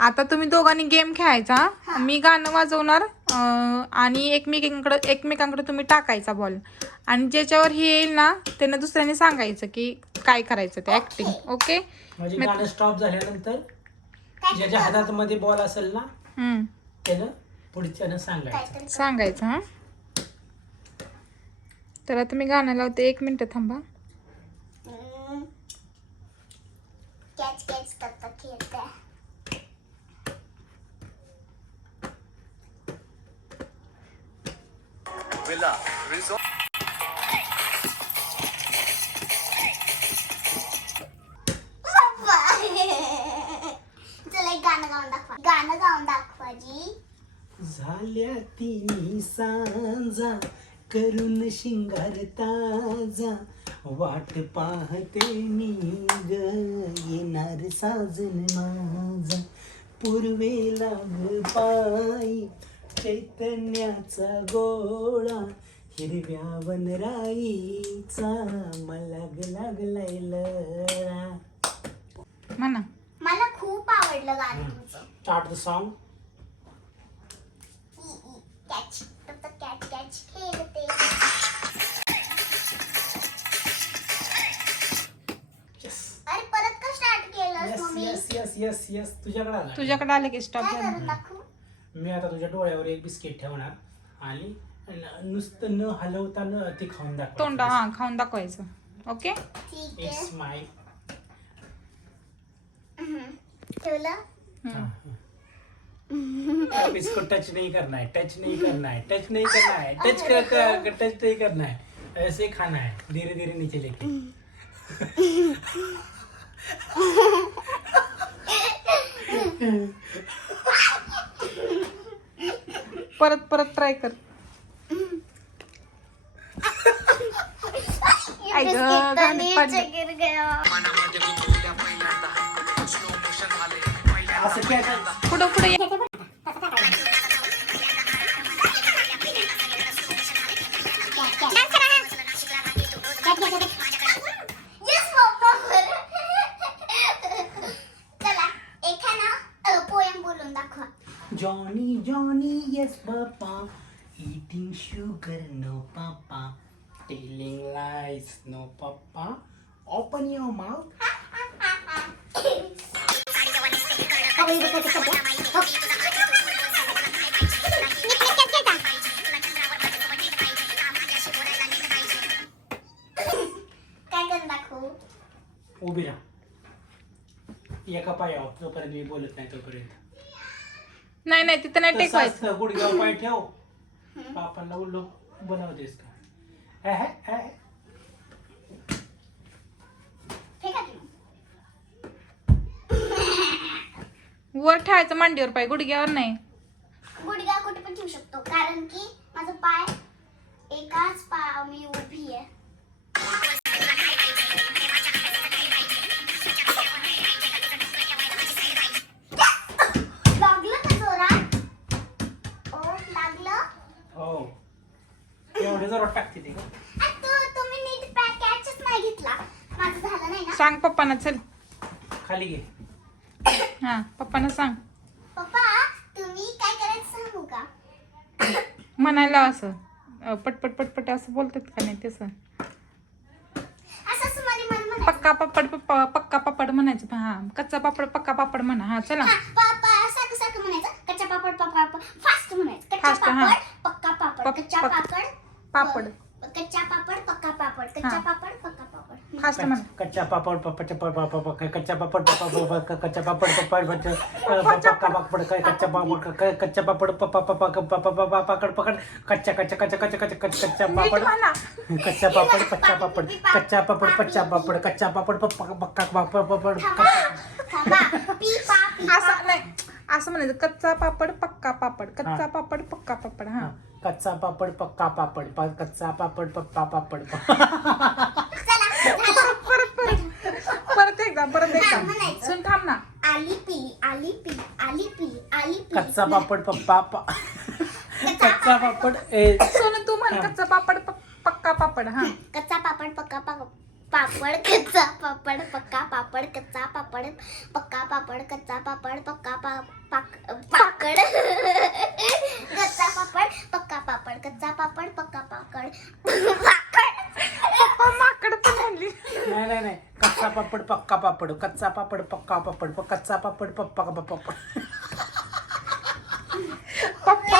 आता तुम्ही दोघांनी गेम खेळायचा. मी गाणं वाजवणार आणि एकमेकांकडे एकमेकांकडे तुम्ही टाकायचा बॉल आणि ज्याच्यावर हे येईल ना त्यानं दुसऱ्याने सांगायचं की काय करायचं ते ऍक्टिंग ओके म्हणजे गाणं स्टॉप झाल्यानंतर ज्याच्या हातात मध्ये बॉल असेल ना हम्म. त्यानं पुढच्यानं सांगायचं. सांगायचं हा? तर आता मी गाणं लावते एक मिनिट थांबा. कॅच कॅच खेळते Villa. Resort. गाणं गाऊन दाखवा. जी. झाल्या तिन्ही सांजा करून शिंगार ताजा. वाट पाहते मी ग येणार साजन माझा. पूर्वेला पायी चैतन्याचा गोळा हिरव्या वनराईचा मला लागलाय लळा म्हणा. मला खूप आवडलं गाणं तुमचं स्टार्ट द सॉन्ग कॅच तत्त कॅच कॅच खेळते अरे परत का स्टार्ट केलंस yes mummy? Yes yes yes yes तुझ्याकडे आला. तुझ्याकडे आलं की स्टॉप काय झालं. करून दाखवू मी आता तुझ्या डोळ्यावर एक बिस्किट ठेवणार आणि न- नुसतं न हलवता न ते खाऊन तोंड दाखव हा खाऊन दाखवायचं. ओके? ठीक इट्स आहे. माय हम्म. ठेवलं? बिस्कुट टच नहीं करना है टच नहीं करना है टच नहीं करना है टच कर, कर टच नहीं करना है ऐसे खाना है. धीरे धीरे नीचे लेके. परत परत ट्राय कर आई गं, बिस्किट गाणं नीचे पडलं. गिर गया असं काय? पुढं पुढे. चला एखादा बोलून दाखवा Johnny, Johnny, yes, Papa. Eating sugar, no, Papa. Telling lies, no, Papa. Open your mouth. काय करून दाखवू उभी राहा एका पायावर जोपर्यंत मी बोलत नाही तोपर्यंत नाही नाही तिथं नाही तसं टेकवायचं. असतं, गुडघ्यावर पाय ठेव. पापांना उल्लो बनवतेस का? अहे, अहे. फेका तुम्ही वर ठेवायचं मांडीवर पाय गुडघ्यावर नाही. गुडघा कुठे पण ठेवू शकतो कारण की माझा पाय एकाच पाय मी उभी एवढे जोरात टाकते ते. का आ, तू तुम्ही नीट पॅक कॅचच नाही घेतला. माझं झालं नाही ना? सांग पप्पांना चल. खाली घे. हा पप्पांना सांग. पप्पा तुम्ही काय करायचं सांगू का? म्हणायला असं. अं, पटपट पटपट असं बोलतात का नाही तसं? असं मन पक्का पापड पप्पा पक्का पापड म्हणायचं. हा कच्चा पापड पक्का पापड म्हणा. हा चला. हा, पापा सारखं सारखं म्हणायचं. कच्चा पापड पापड. फास्ट म्हणायचं. कच्चा Fast, हा. पापड पक्का पापड पक- कच्चा पक- पापड पापड कच्चा पापड पक्का पापड कच्चा हा. पापड पक्का पापड फास्ट म्हणा कच्चा पापड पप्पाच्या पापड कच्चा पापड पापड कच्चा पापड पप्पा पक्का पापड कच्चा पापड कच्चा पापड पप्पा पप्पा पप्पा पकड पकड कच्चा कच्चा कच्चा कच्चा कच्चा कच्चा कच्चा नीट पापड म्हणा कच्चा पापड कच्चा पापड कच्चा पापड कच्चा पापड कच्चा पापड पप्पा पक्का पापड पापड थांबा थांबा पी पा पी पा. असं नाही असं म्हणायचं कच्चा पापड पक्का पापड कच्चा हा. पापड पक्का पापड हा कच्चा पापड पक्का पापड. प- कच्चा पापड पप्पा पापड. परत परत परत. एकदा परत एकदा. म्हणायचं. सुन थांब ना. आली पिली आली पिली आली पिली आली पिली कच्चा पापड पप्पा पा- कच्चा पापड ए. सोन तू म्हण कच्चा पापड प- पक्का पापड हा. कच्चा पापड पक्का पापड पापड कच्चा पापड पक्का पापड कच्चा पापड पक्का पापड कच्चा पापड पक्का पा पाक पाकड कच्चा पापड पक्का पापड पक्का पापड. पाकड पप्पा माकड पण म्हणली नाही नाही नाही. कच्चा पापड पक्का पापड. कच्चा पापड पक्का पापड. प- कच्चा पापड पप्पा पापड पप्पा पापड. त्याला